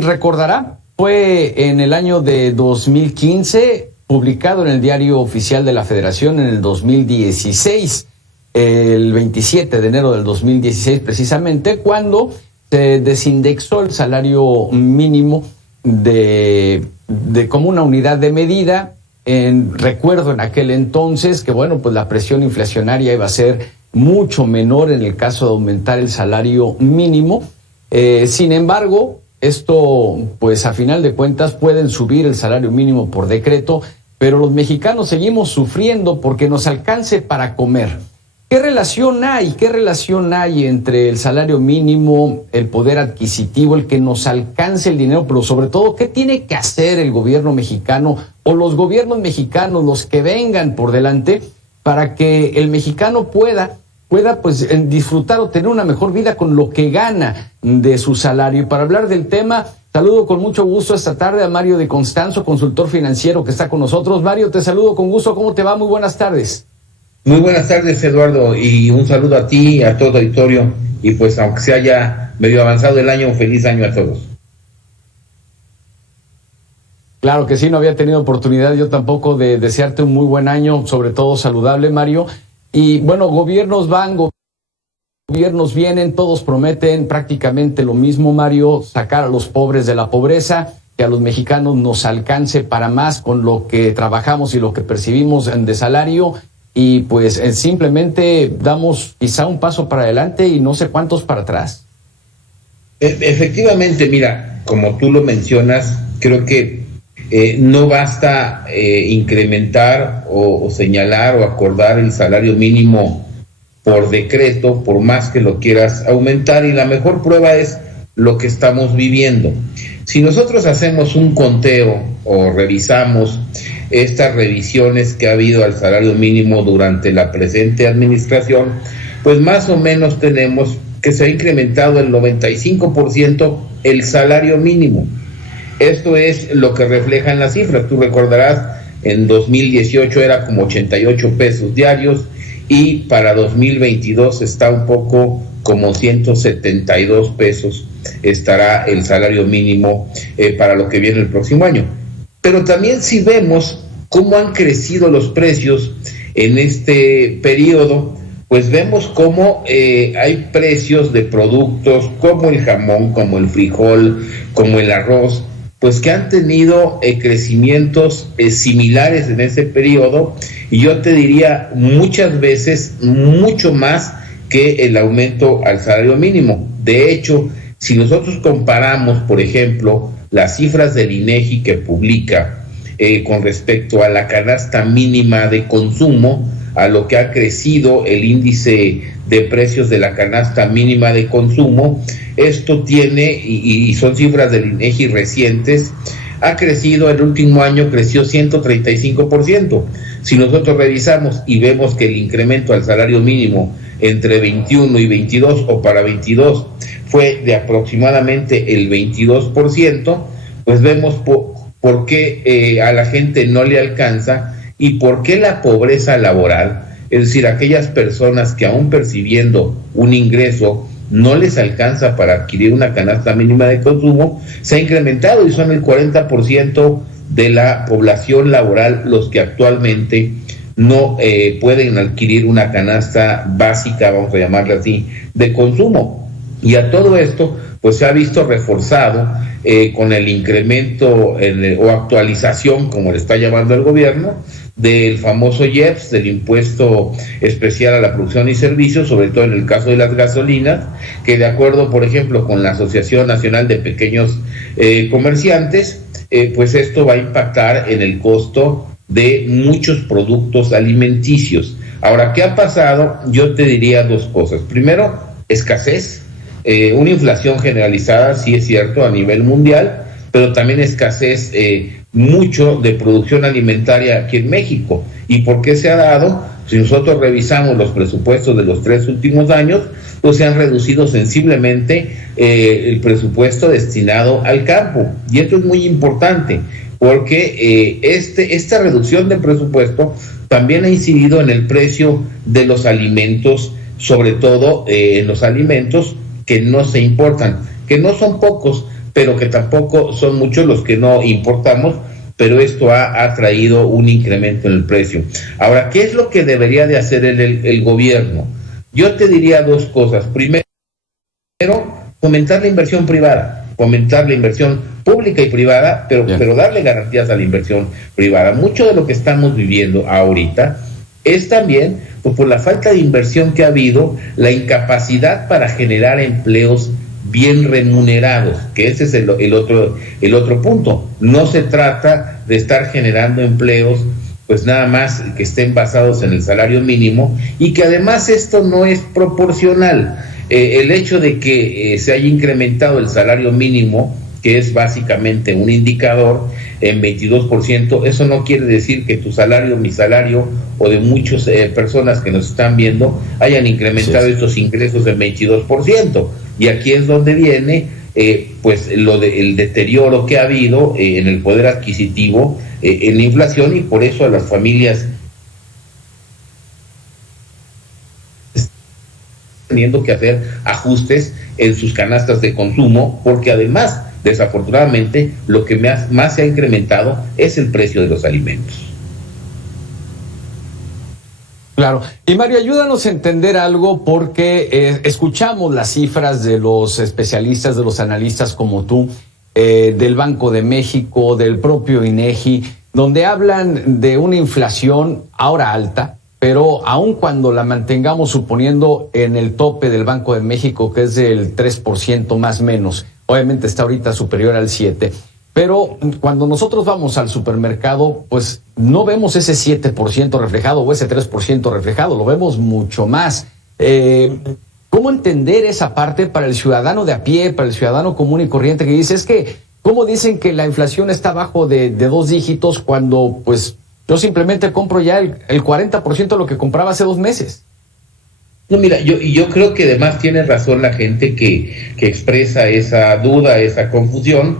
recordará, fue en el año de 2015, publicado en el Diario Oficial de la Federación en el 2016, el 27 de enero del 2016 precisamente, cuando se desindexó el salario mínimo de como una unidad de medida. Recuerdo en aquel entonces que, bueno, pues la presión inflacionaria iba a ser mucho menor en el caso de aumentar el salario mínimo. Sin embargo, esto, pues a final de cuentas, pueden subir el salario mínimo por decreto, pero los mexicanos seguimos sufriendo porque nos alcance para comer. ¿Qué relación hay? ¿Qué relación hay entre el salario mínimo, el poder adquisitivo, el que nos alcance el dinero, pero sobre todo, qué tiene que hacer el gobierno mexicano o los gobiernos mexicanos, los que vengan por delante, para que el mexicano pueda pues disfrutar o tener una mejor vida con lo que gana de su salario? Y para hablar del tema, saludo con mucho gusto esta tarde a Mario de Constanzo, consultor financiero que está con nosotros. Mario, te saludo con gusto. ¿Cómo te va? Muy buenas tardes. Muy buenas tardes, Eduardo, y un saludo a ti y a todo el auditorio, y pues aunque sea ya medio avanzado el año, un feliz año a todos. Claro que sí, no había tenido oportunidad yo tampoco de desearte un muy buen año, sobre todo saludable, Mario. Y bueno, gobiernos van, gobiernos vienen, todos prometen prácticamente lo mismo, Mario: sacar a los pobres de la pobreza, que a los mexicanos nos alcance para más con lo que trabajamos y lo que percibimos de salario. Y pues simplemente damos quizá un paso para adelante y no sé cuántos para atrás. Efectivamente, mira, como tú lo mencionas, creo que no basta incrementar o señalar o acordar el salario mínimo por decreto, por más que lo quieras aumentar, y la mejor prueba es lo que estamos viviendo. Si nosotros hacemos un conteo o revisamos estas revisiones que ha habido al salario mínimo durante la presente administración, pues más o menos tenemos que se ha incrementado el 95% el salario mínimo. Esto es lo que reflejan las cifras. Tú recordarás, en 2018 era como 88 pesos diarios, y para 2022 está un poco como 172 pesos estará el salario mínimo para lo que viene el próximo año. Pero también, si vemos cómo han crecido los precios en este periodo, pues vemos cómo hay precios de productos como el jamón, como el frijol, como el arroz, pues que han tenido crecimientos similares en ese periodo, y yo te diría muchas veces mucho más que el aumento al salario mínimo. De hecho, si nosotros comparamos, por ejemplo, las cifras del INEGI que publica con respecto a la canasta mínima de consumo, a lo que ha crecido el índice de precios de la canasta mínima de consumo, esto tiene, y son cifras del INEGI recientes, ha crecido, el último año creció 135%. Si nosotros revisamos y vemos que el incremento al salario mínimo entre 21 y 22 o para 22 fue de aproximadamente el 22%, pues vemos por qué a la gente no le alcanza y por qué la pobreza laboral, es decir, aquellas personas que aún percibiendo un ingreso no les alcanza para adquirir una canasta mínima de consumo, se ha incrementado, y son el 40% de la población laboral los que actualmente no pueden adquirir una canasta básica, vamos a llamarla así, de consumo. Y a todo esto pues se ha visto reforzado con el incremento o actualización, como le está llamando el gobierno, del famoso IEPS, del impuesto especial a la producción y servicios, sobre todo en el caso de las gasolinas, que de acuerdo, por ejemplo, con la Asociación Nacional de Pequeños Comerciantes, pues esto va a impactar en el costo de muchos productos alimenticios. Ahora, ¿qué ha pasado? Yo te diría dos cosas. Primero, escasez, una inflación generalizada, sí es cierto, a nivel mundial, pero también escasez mucho de producción alimentaria aquí en México. ¿Y por qué se ha dado? Si nosotros revisamos los presupuestos de los 3 últimos años, pues se han reducido sensiblemente el presupuesto destinado al campo. Y esto es muy importante, porque esta reducción de presupuesto también ha incidido en el precio de los alimentos, sobre todo en los alimentos que no se importan, que no son pocos, pero que tampoco son muchos los que no importamos, pero esto ha traído un incremento en el precio. Ahora, ¿qué es lo que debería de hacer el gobierno? Yo te diría dos cosas. Primero, fomentar la inversión privada, fomentar la inversión pública y privada, pero darle garantías a la inversión privada. Mucho de lo que estamos viviendo ahorita es también, pues, por la falta de inversión que ha habido, la incapacidad para generar empleos bien remunerados, que ese es el otro punto. No se trata de estar generando empleos pues nada más que estén basados en el salario mínimo, y que además esto no es proporcional. El hecho de que se haya incrementado el salario mínimo, que es básicamente un indicador, en 22%, eso no quiere decir que tu salario, mi salario, o de muchas personas que nos están viendo, hayan incrementado estos ingresos en 22%. Y aquí es donde viene pues el deterioro que ha habido en el poder adquisitivo, en la inflación, y por eso a las familias teniendo que hacer ajustes en sus canastas de consumo, porque además, desafortunadamente, lo que más se ha incrementado es el precio de los alimentos. Claro. Y Mario, ayúdanos a entender algo, porque escuchamos las cifras de los especialistas, de los analistas como tú, del Banco de México, del propio INEGI, donde hablan de una inflación ahora alta, pero aun cuando la mantengamos suponiendo en el tope del Banco de México, que es del 3% más o menos, obviamente está ahorita superior al 7%, pero cuando nosotros vamos al supermercado, pues no vemos ese 7% reflejado o ese 3% reflejado, lo vemos mucho más. ¿Cómo entender esa parte para el ciudadano de a pie, para el ciudadano común y corriente que dice, es que, ¿cómo dicen que la inflación está abajo de 2 dígitos cuando, pues, yo simplemente compro ya el 40% de lo que compraba hace 2 meses? No, mira, yo creo que además tiene razón la gente que expresa esa duda, esa confusión.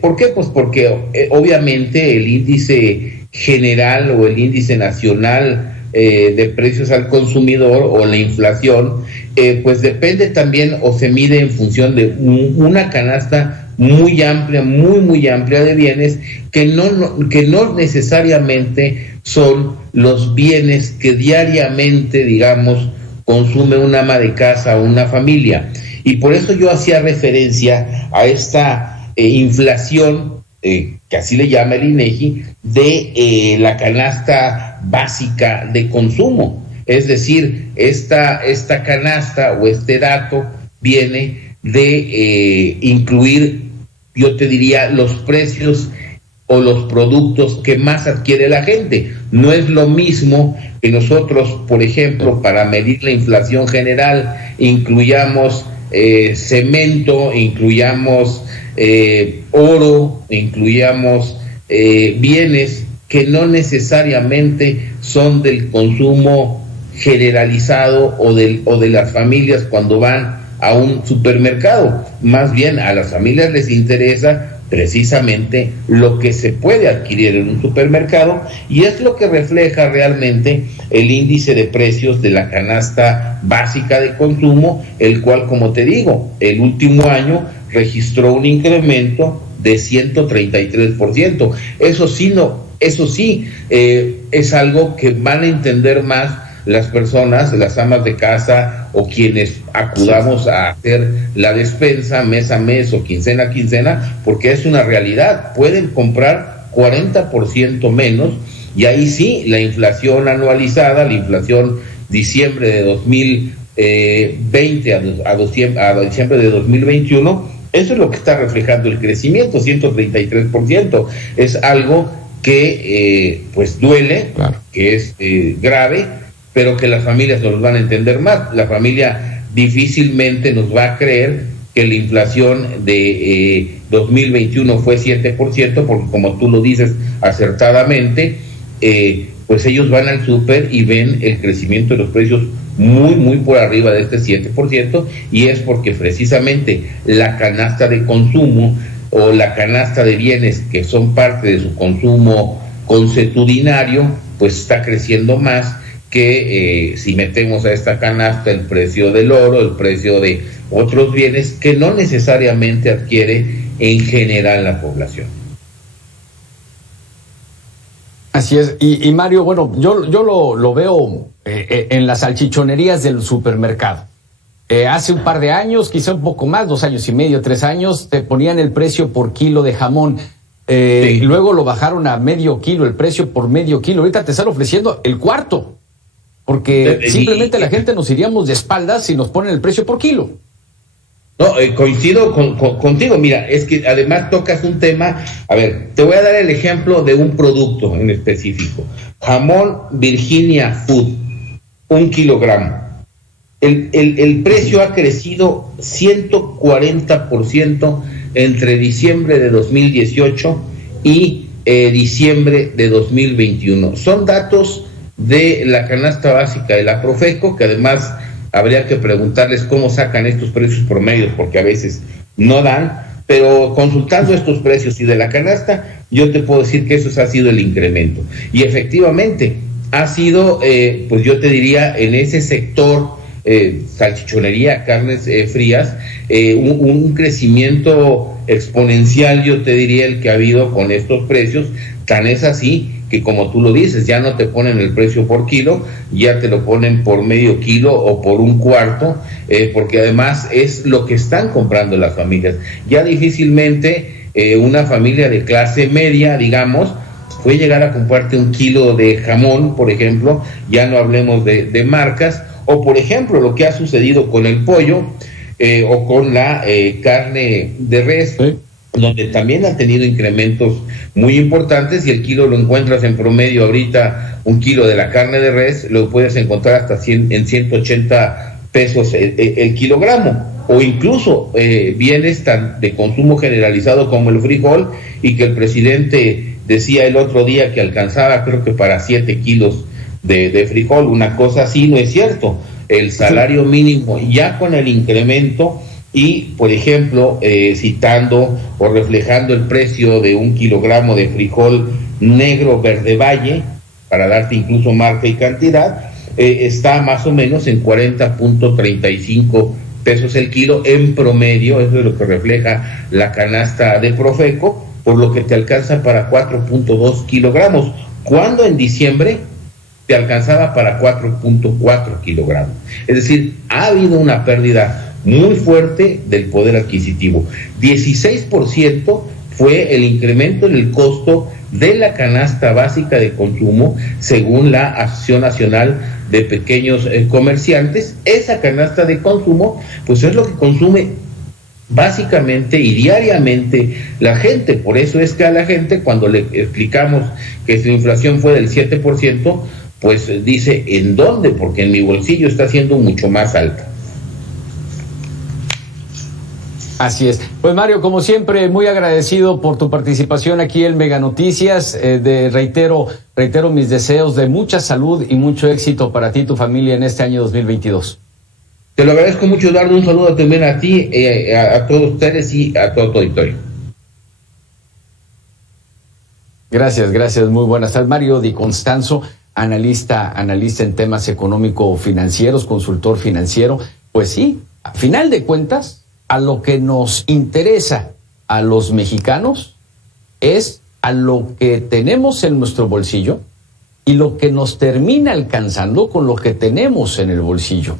¿Por qué? Pues porque obviamente el índice general o el índice nacional de precios al consumidor, o la inflación, pues depende también, o se mide en función de una canasta muy amplia, muy amplia de bienes que no necesariamente son los bienes que diariamente, digamos, consume un ama de casa o una familia. Y por eso yo hacía referencia a esta inflación, que así le llama el INEGI, de la canasta básica de consumo. Es decir, esta canasta o este dato viene de incluir, yo te diría, los precios o los productos que más adquiere la gente. No es lo mismo que nosotros, por ejemplo, para medir la inflación general, incluyamos cemento, incluyamos oro, incluyamos bienes que no necesariamente son del consumo generalizado o de las familias cuando van a un supermercado. Más bien a las familias les interesa precisamente lo que se puede adquirir en un supermercado, y es lo que refleja realmente el índice de precios de la canasta básica de consumo, el cual, como te digo, el último año registró un incremento de 133%. Eso sí, es algo que van a entender más las personas, las amas de casa, o quienes acudamos a hacer la despensa mes a mes o quincena a quincena, porque es una realidad. Pueden comprar 40% menos, y ahí sí, la inflación anualizada, la inflación diciembre de 2020 a diciembre de 2021, eso es lo que está reflejando el crecimiento, 133%. Es algo que pues duele, claro, que es grave, pero que las familias nos van a entender más. La familia difícilmente nos va a creer que la inflación de 2021 fue 7%, porque, como tú lo dices acertadamente, pues ellos van al súper y ven el crecimiento de los precios muy por arriba de este 7%, y es porque precisamente la canasta de consumo o la canasta de bienes que son parte de su consumo consuetudinario, pues está creciendo más que si metemos a esta canasta el precio del oro, el precio de otros bienes que no necesariamente adquiere en general la población. Así es. Y Mario, bueno, yo lo veo en las salchichonerías del supermercado. Hace un par de años, quizá un poco más, 2 años y medio, 3 años, te ponían el precio por kilo de jamón. Sí. Luego lo bajaron a medio kilo, el precio por medio kilo. Ahorita te están ofreciendo el cuarto, porque simplemente la gente nos iríamos de espaldas si nos ponen el precio por kilo. No, coincido contigo. Mira, es que además tocas un tema. A ver, te voy a dar el ejemplo de un producto en específico. Jamón Virginia Food, 1 kilogramo. El precio ha crecido 140% entre diciembre de 2018 y diciembre de 2021. Son datos de la canasta básica de la Profeco, que además habría que preguntarles cómo sacan estos precios promedios, porque a veces no dan, pero consultando estos precios y de la canasta, yo te puedo decir que eso ha sido el incremento. Y efectivamente, ha sido, pues yo te diría, en ese sector, salchichonería, carnes frías, un crecimiento exponencial, yo te diría, el que ha habido con estos precios. Tan es así que, como tú lo dices, ya no te ponen el precio por kilo, ya te lo ponen por medio kilo o por un cuarto, porque además es lo que están comprando las familias. Ya difícilmente una familia de clase media, digamos, puede llegar a comprarte 1 kilo de jamón, por ejemplo, ya no hablemos de marcas, o por ejemplo lo que ha sucedido con el pollo o con la carne de res, ¿sí?, donde también ha tenido incrementos muy importantes, y el kilo lo encuentras en promedio ahorita. 1 kilo de la carne de res lo puedes encontrar hasta en 180 pesos el kilogramo, o incluso bienes tan de consumo generalizado como el frijol, y que el presidente decía el otro día que alcanzaba, creo que para 7 kilos de frijol. Una cosa así no es cierto. El salario mínimo, ya con el incremento, y por ejemplo citando o reflejando el precio de 1 kilogramo de frijol negro Verde Valle, para darte incluso marca y cantidad, está más o menos en 40.35 pesos el kilo en promedio. Eso es lo que refleja la canasta de Profeco, por lo que te alcanza para 4.2 kilogramos, cuando en diciembre te alcanzaba para 4.4 kilogramos. Es decir, ha habido una pérdida muy fuerte del poder adquisitivo. 16% fue el incremento en el costo de la canasta básica de consumo, según la Asociación Nacional de Pequeños Comerciantes. Esa canasta de consumo, pues es lo que consume básicamente y diariamente la gente. Por eso es que a la gente, cuando le explicamos que su inflación fue del 7%, pues dice, ¿en dónde? Porque en mi bolsillo está siendo mucho más alta. Así es. Pues Mario, como siempre, muy agradecido por tu participación aquí en Mega Noticias. Reitero mis deseos de mucha salud y mucho éxito para ti y tu familia en este año 2022. Te lo agradezco mucho, Eduardo. Un saludo también a ti, a todos ustedes y a todo tu auditorio. Gracias. Muy buenas tardes. Mario Di Constanzo, analista en temas económico-financieros, consultor financiero. Pues sí, a final de cuentas, a lo que nos interesa a los mexicanos es a lo que tenemos en nuestro bolsillo y lo que nos termina alcanzando con lo que tenemos en el bolsillo.